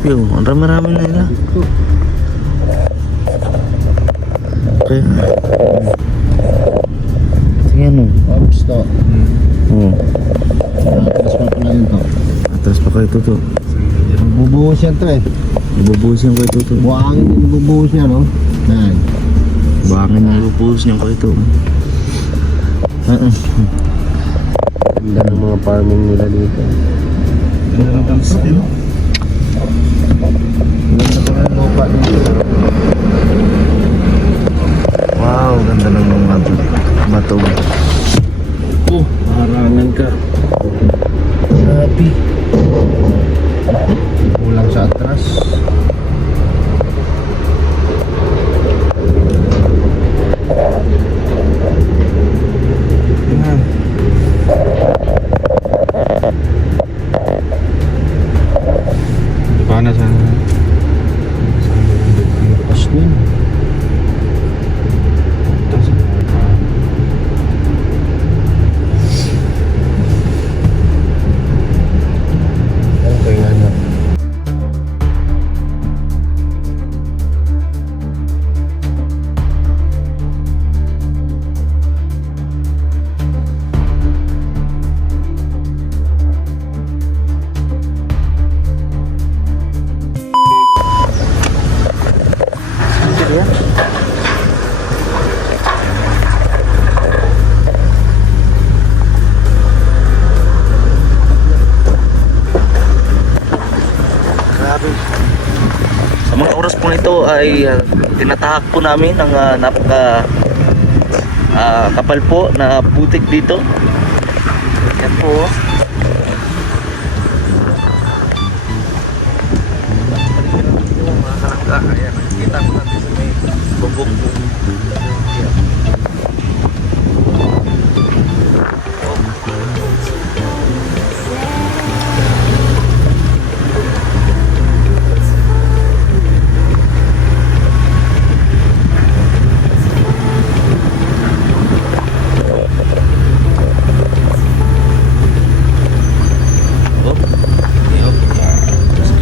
tilapia oh. Ang rami-rami na nila. Okay. Tingnan mo. Oops to. Oo. Atras pa pala yun to. Atras pa kayo to. Bubuhos yan to eh. Ibubuhos niya kayo to. Buhangin yung bubuhos niya no. Yan. Buhangin yung ibubuhos niya kayo to. Ganda ng mga farming nila dito. Ganda ng tansa eh. Ganda pa ng lupa dito. Wow, ganda ng mga bato. Oh, harangan ka. Sabi. Kulang sa atras. Yan. Paano sa lakas nun? Okay nga na. Grabe. Sa mga oras po nito ay tinatahak po namin ang napaka kapal po na putik dito. Yan po. Ayan, nakikita mo natin sa may bubong.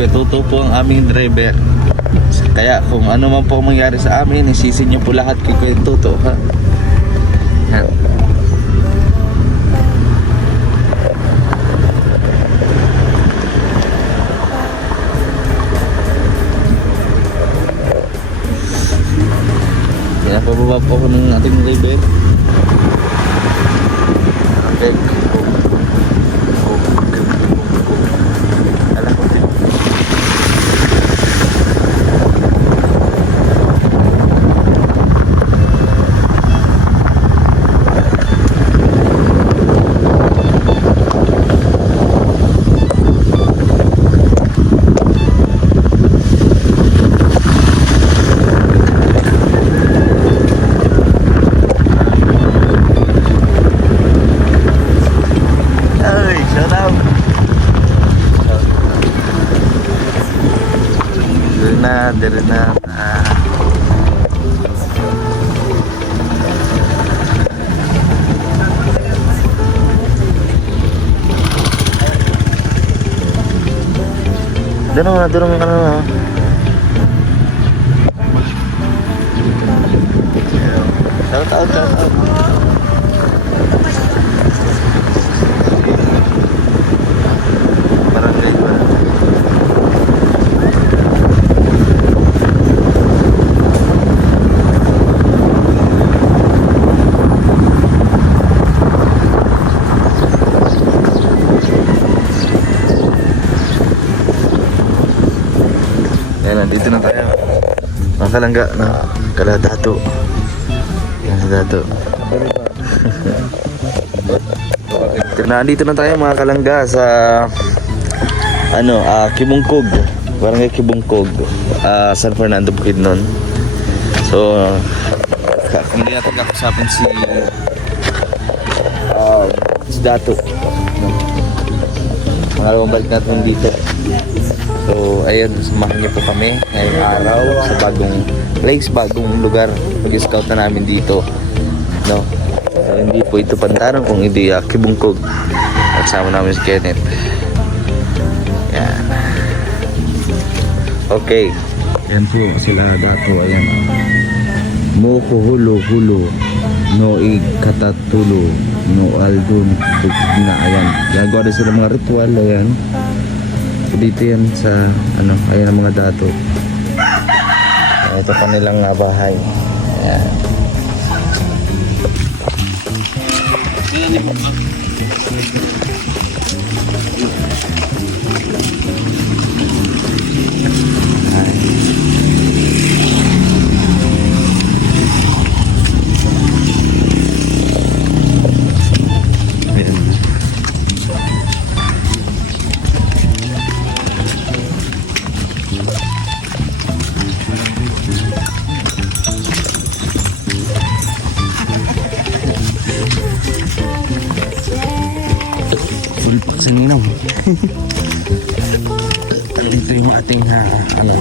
Tuto po ang aming driver. Kaya kung ano man po mangyari sa amin, isisi nyo po lahat kay Kuya Tuto, ha? Yan. Kaya pababa po ako ng ating driver. Okay. Dari na Durung ka na. Shout out. Barangay ba? Dito na tayo. Mga kalangga na Kaladato. Yan sa dato. Nandito na tayo mga kalangga sa Kibungkog. Barangay Kibungkog. San Fernando Bukidnon. So hindi natin kakusapin si Dato. Pangalawang balik natin dito. So ayun, samahan niyo po kami ngayong araw sa bagong place, bagong lugar. Mag-scout na namin dito, no? So, hindi po ito Pantaron kung hindi Kibungkog. At sama namin si Kenneth. Yan. Okay. Ayan po sila dato. Ayan. Moko hulo no ikatatulo no aldun na. Ayan. Gagawa din sila mga ritual. Ayan. Dito yan sa ano. Ayan ang mga dato. Ito kanilang bahay. Ayan. Full pack sa ninaw. Dito yung ating ano,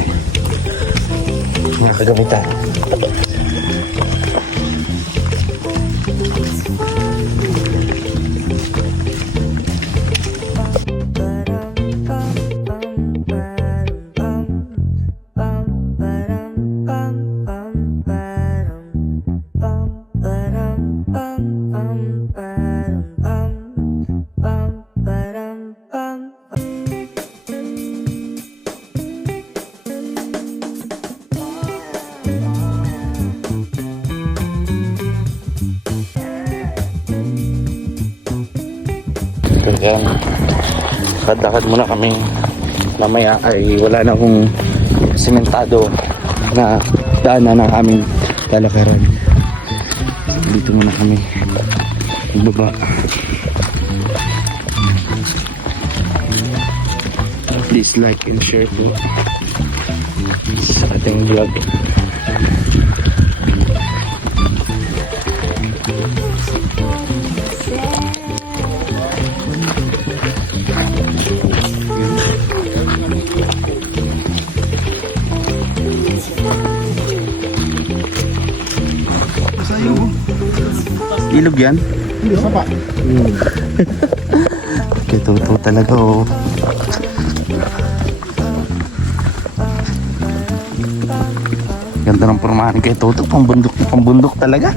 mga kagamitan. Ayan, lakad-lakad muna kami. Mamaya ay wala na akong sementado na daanan ng aming talakaran. Dito muna kami magbaba. Please like and share po sa ating vlog. Ilog yan? Hindi, sapa. Okay, totoo talaga oh. Ganda ng pormahan kay Toto, pambundok talaga.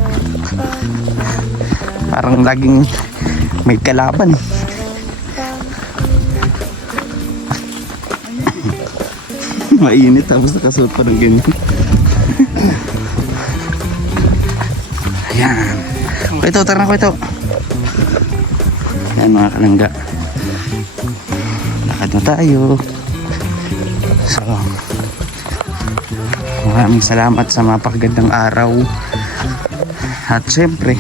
Parang laging may kalaban eh. Mainit tapos nakasuot pa ng ganyan. Ayan. Kwento, tara na kwento. Ayan mga kalangga. Lakad na tayo. So, maraming salamat sa mapakagandang araw. At syempre,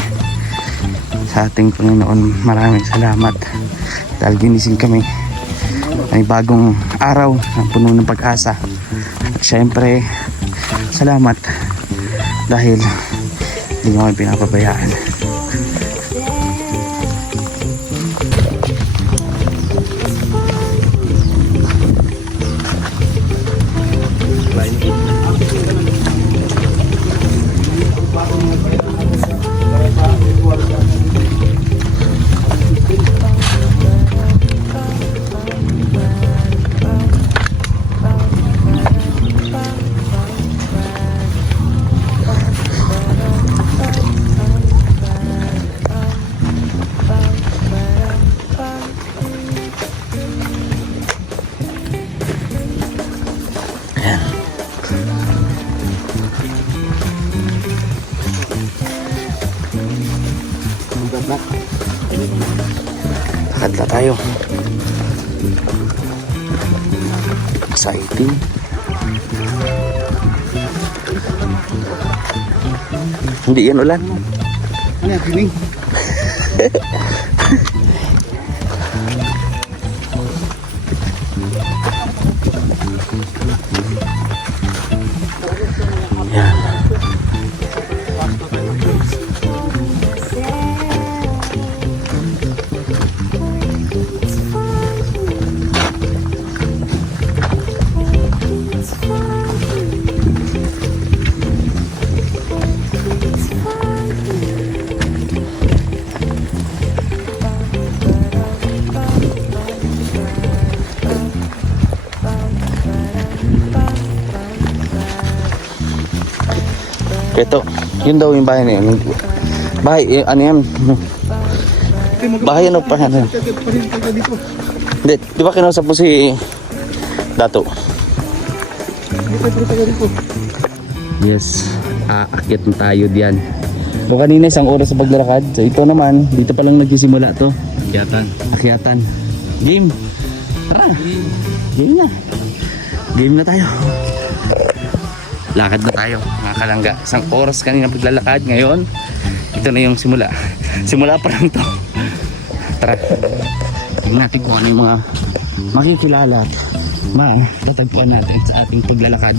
sa ating Panginoon, maraming salamat. Dahil ginising kami. May bagong araw na puno ng pag-asa. At syempre, salamat. Dahil hindi nyo kami pinapabayaan. Lakad na tayo. Exciting. Hindi yan ulan. Ano yan, Pibing? Yan. Ito, yun daw yung bahay na yun. Bahay, ano yan? Bahay ano pa yan? Hindi, di ba kinausap mo si Dato? Yes, aakyat na tayo diyan. So kanina isang oras sa paglalakad. So ito naman, dito pa lang nagsisimula to. Akyatan. Game. Tara. Game na. Game na tayo. Lakad na tayo, mga kalangga. Isang oras kanina paglalakad. Ngayon, ito na yung simula. Simula pa lang to. Tara. Tingnan natin kung ano yung mga makikilala at matatagpuan natin sa ating paglalakad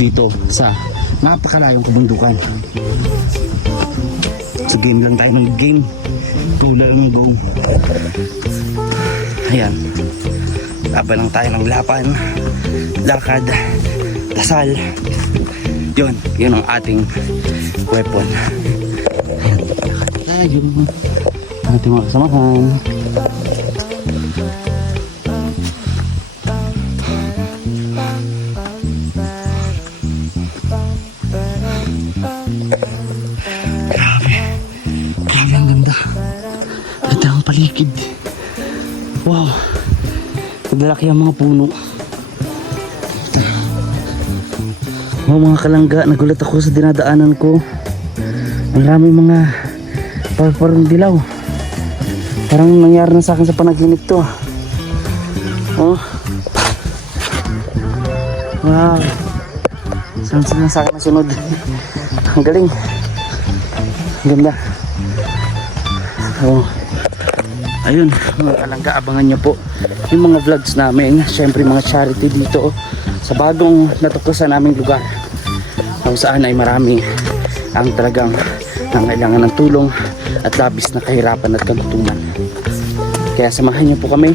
dito sa napakalayong kabundukan. So game lang tayo ng game. Tula lang ng go. Ayan. Laban lang tayo ng laban. Lakad. Dasal. Yun ang ating weapon. Ayan. Lakad tayo. Ating mga kasamahan. Paligid. Wow. Naglalaki ang mga puno. Wow, mga kalangga, nagulat ako sa dinadaanan ko. Marami mga parang dilaw. Parang nangyari na sa akin sa panaginip to. Oh. Wow. Saan sa akin na sunod. Ang galing. Ang ganda. Oh. Ayun, mga kalangga, abangan nyo po yung mga vlogs namin. Siyempre mga charity dito sa bagong natuklasan naming lugar, kung saan ay marami ang talagang nangailangan ng tulong at labis na kahirapan at kagutuman. Kaya samahan nyo po kami.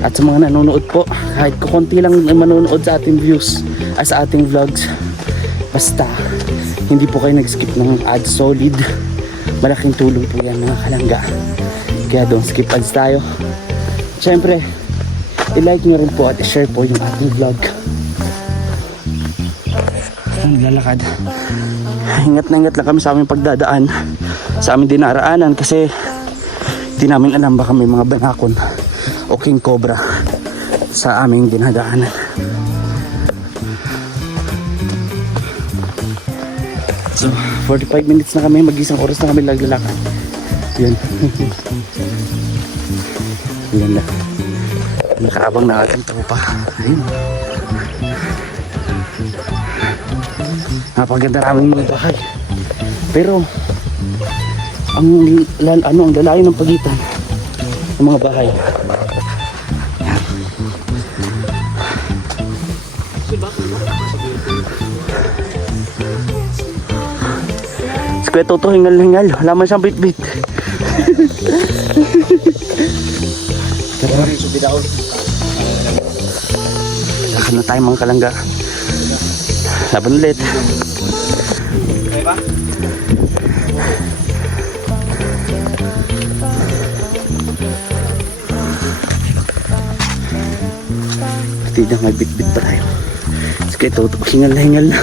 At sa mga nanonood po, kahit kukunti lang manonood sa ating views sa ating vlogs, basta hindi po kayo nag-skip ng ads, solid, malaking tulong po yan, mga kalangga. Kaya don't skip ads tayo. Siyempre, i-like nyo rin po at i-share po yung ating vlog. Naglalakad. Ingat na ingat lang kami sa aming pagdadaan, sa aming dinaraanan, kasi di namin alam baka may mga banakon o king cobra sa aming dinadaanan. So 45 minutes na kami, mag-isang oras na kami naglalakad. Yun. Ganda. Nakaabang na ating tropa. Ayun. Napaganda raming mga bahay. Pero ang lalayo ng pagitan ng mga bahay. Yan. Si Kuya Toto hingal-hingal. Wala man siyang bit-bit. Lakad na tayo, mga kalangga. Laban ulit. Partida, may bit-bit pa tayo. Sige, ito, hingal na.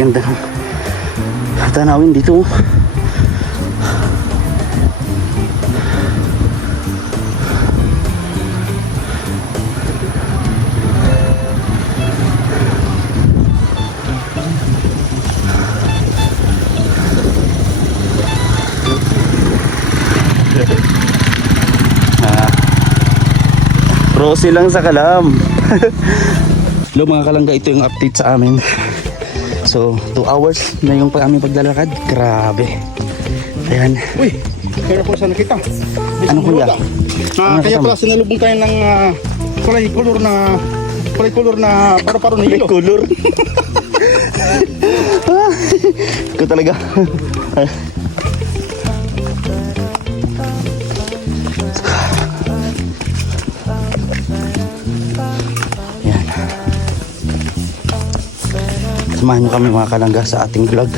Ganda ng tanawin dito. Prosi lang sa kalam. Hello mga kalangga, ito yung update sa amin. So, 2 hours na yung aming paglalakad. Grabe. Ayan. Uy, kaya po sana kita. Ano kuya? Kaya pala sinalubong tayo ng kulay color na paro-paro na hilo. Color. Ito talaga. Ayan. Samahan nyo kami, mga kalangga, sa ating vlog.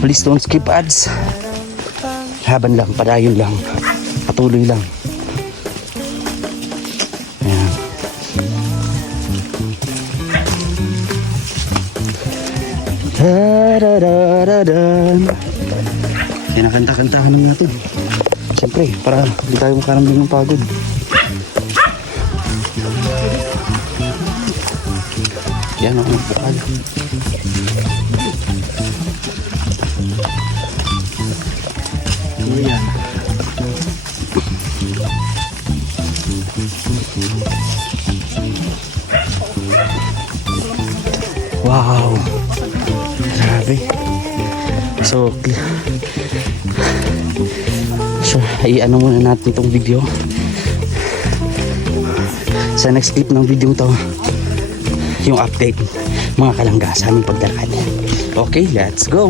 Please don't skip ads. Laban lang, padayon lang. Patuloy lang. Ayan. Da-da-da-da-dan. Kinakanta-kantahan naman natin. Siyempre, para hindi tayo makaramdam ng pagod. Yan ako nagbukal. Ayan. Wow. Grabe. So, i-ano muna natin itong video. Sa next clip ng video to, yung update mga kalangga sa aming pagdaraan. Okay, let's go.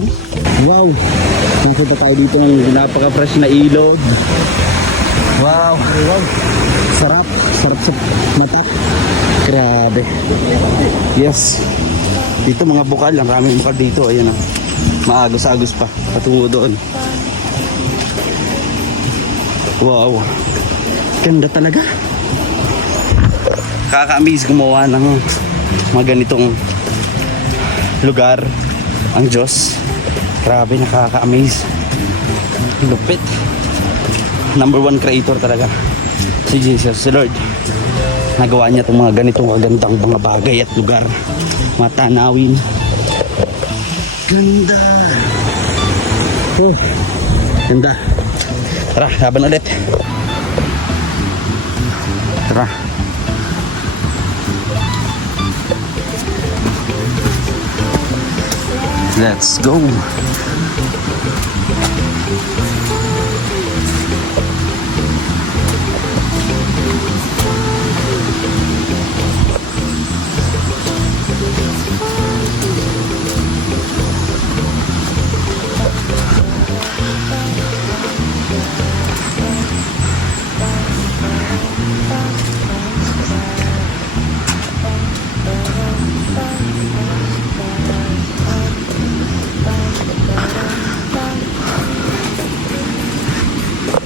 Wow, nakita tayo dito ng napaka-fresh na ilog. Wow, wow. Sarap, sarap sa mata. Grabe. Yes. Dito mga bukal, ang raming bukal dito. Ayan o, maagos-agos pa patungo doon. Wow, ganda talaga. Kaka-amaze gumawa ng mga ganitong lugar ang Diyos. Grabe, nakaka-amaze. Lupit. Number 1 creator talaga si Jesus, si Lord. Nagawa niya itong mga ganitong mga bagay at lugar, mga tanawin. Ganda. Oh, ganda. Tara, laban ulit. Tara. Let's go.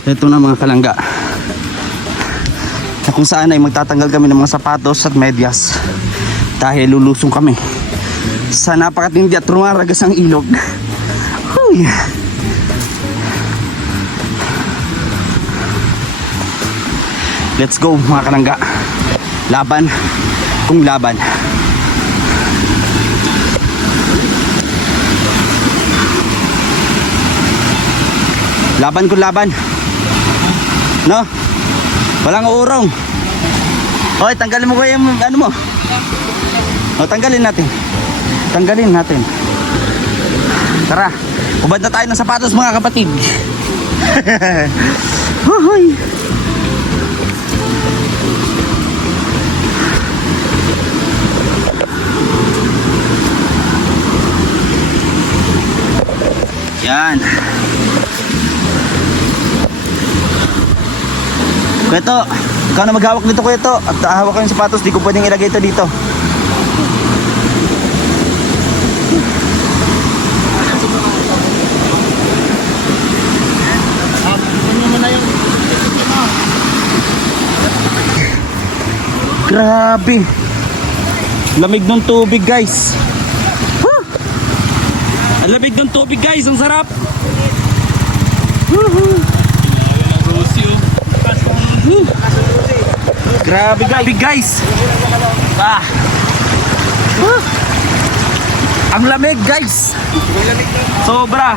Ito na mga kalangga, na kung saan ay magtatanggal kami ng mga sapatos at medyas dahil lulusong kami sa napakatindi at rumaragas ang ilog. Huy. Let's go mga kalangga, laban kung laban. Laban kung laban. No? Walang urong. Hoy, tanggalin mo ko yung ano mo. O, tanggalin natin. Tanggalin natin. Tara, ubad na tayo ng sapatos mga kapatid. Hoy. Yan. Kuya, ikaw na maghawak nito, Kuya. At hawak ko yung sapatos, di ko pwedeng ilagay ito dito. Grabe. Lamig ng tubig, guys. Ang lamig ng tubig, guys. Ang sarap. Grabe guys. Ang lamig guys. Sobra.